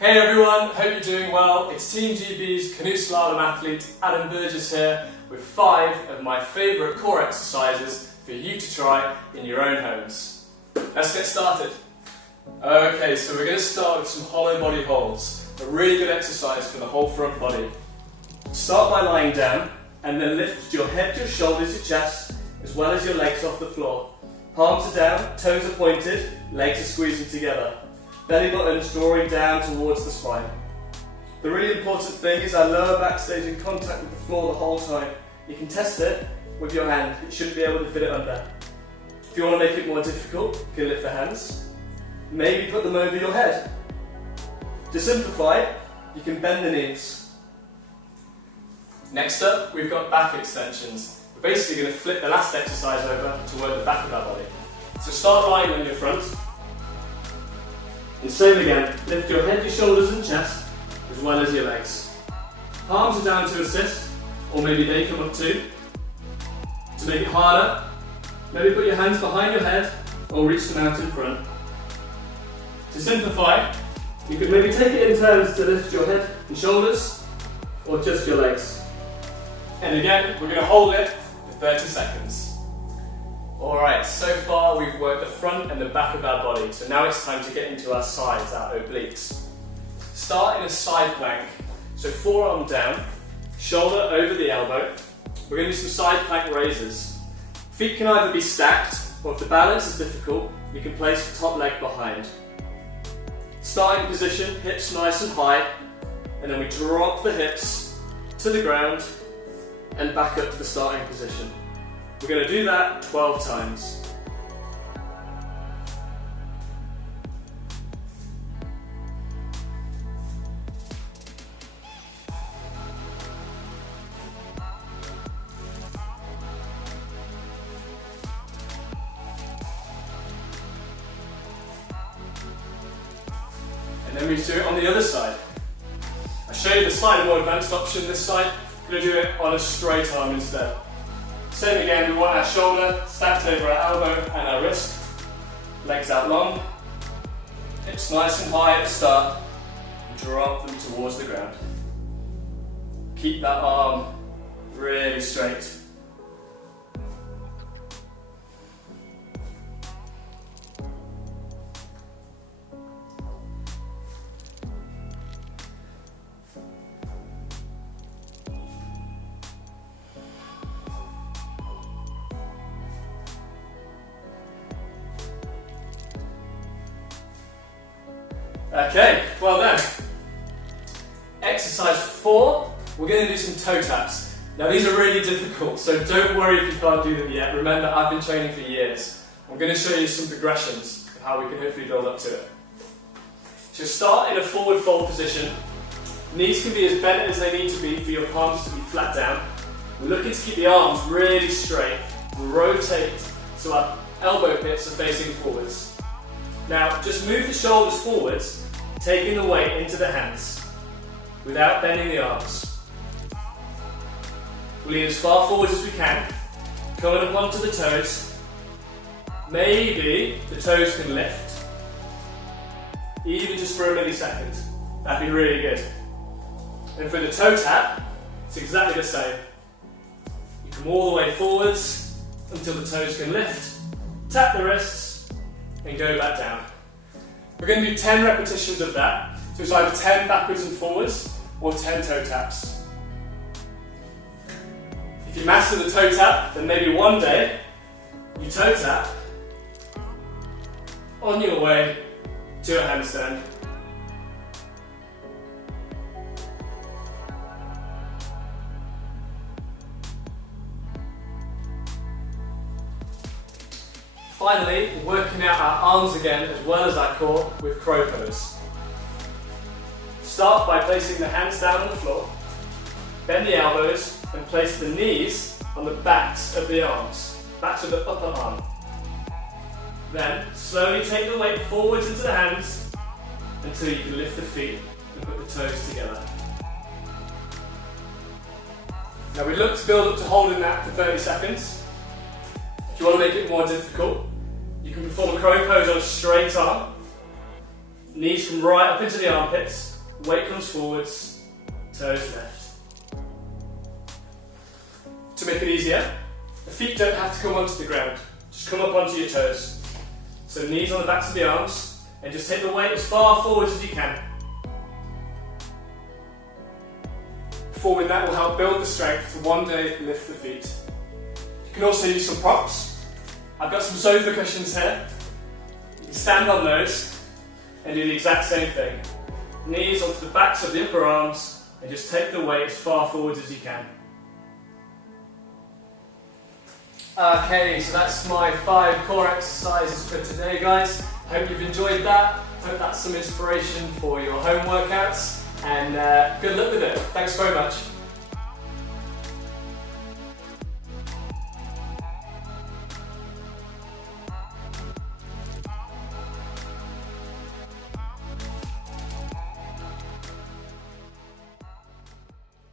Hey everyone, hope you're doing well. It's Team GB's canoe slalom athlete Adam Burgess here with 5 of my favourite core exercises for you to try in your own homes. Let's get started. Okay, so we're going to start with some hollow body holds. A really good exercise for the whole front body. Start by lying down and then lift your head, your shoulders, your chest, as well as your legs off the floor. Palms are down, toes are pointed, legs are squeezing together. Belly buttons drawing down towards the spine. The really important thing is our lower back stays in contact with the floor the whole time. You can test it with your hand. You should be able to fit it under. If you want to make it more difficult, you can lift the hands. Maybe put them over your head. To simplify, you can bend the knees. Next up, we've got back extensions. We're basically going to flip the last exercise over to work the back of our body. So start lying on your front. And same again, lift your head, your shoulders and chest, as well as your legs. Palms are down to assist, or maybe they come up too. To make it harder, maybe put your hands behind your head, or reach them out in front. To simplify, you could maybe take it in turns to lift your head and shoulders, or just your legs. And again, we're going to hold it for 30 seconds. Alright, so far we've worked the front and the back of our body, so now it's time to get into our sides, our obliques. Start in a side plank, so forearm down, shoulder over the elbow. We're going to do some side plank raises. Feet can either be stacked, or if the balance is difficult, you can place the top leg behind. Starting position, hips nice and high, and then we drop the hips to the ground and back up to the starting position. We're going to do that 12 times. And then we do it on the other side. I'll show you the slightly more advanced option this side. We're going to do it on a straight arm instead. Same again, we want our shoulder stacked over our elbow and our wrist. Legs out long. Hips nice and high at the start. And drop them towards the ground. Keep that arm really straight. Okay, well done. Exercise 4, we're going to do some toe taps. Now these are really difficult, so don't worry if you can't do them yet. Remember, I've been training for years. I'm going to show you some progressions of how we can hopefully build up to it. So start in a forward fold position. Knees can be as bent as they need to be for your palms to be flat down. We're looking to keep the arms really straight. Rotate so our elbow pits are facing forwards. Now, just move the shoulders forwards, taking the weight into the hands, without bending the arms. We'll lean as far forwards as we can, coming up onto the toes. Maybe the toes can lift, even just for a millisecond. That'd be really good. And for the toe tap, it's exactly the same. You come all the way forwards until the toes can lift, tap the wrists, and go back down. We're going to do 10 repetitions of that, so it's either 10 backwards and forwards or 10 toe taps. If you master the toe tap, then maybe one day you toe tap on your way to a handstand. Finally, working out our arms again as well as our core with crow pose. Start by placing the hands down on the floor, bend the elbows and place the knees on the backs of the arms, backs of the upper arm. Then slowly take the weight forwards into the hands until you can lift the feet and put the toes together. Now we look to build up to holding that for 30 seconds. If you want to make it more difficult, you can perform a crow pose on a straight arm. Knees come right up into the armpits, weight comes forwards, toes left. To make it easier, the feet don't have to come onto the ground, just come up onto your toes. So knees on the backs of the arms, and just take the weight as far forward as you can. Performing that will help build the strength to one day lift the feet. You can also use some props. I've got some sofa cushions here. You can stand on those and do the exact same thing. Knees onto the backs of the upper arms and just take the weight as far forward as you can. Okay, so that's my 5 core exercises for today, guys. Hope you've enjoyed that. Hope that's some inspiration for your home workouts, and good luck with it. Thanks very much.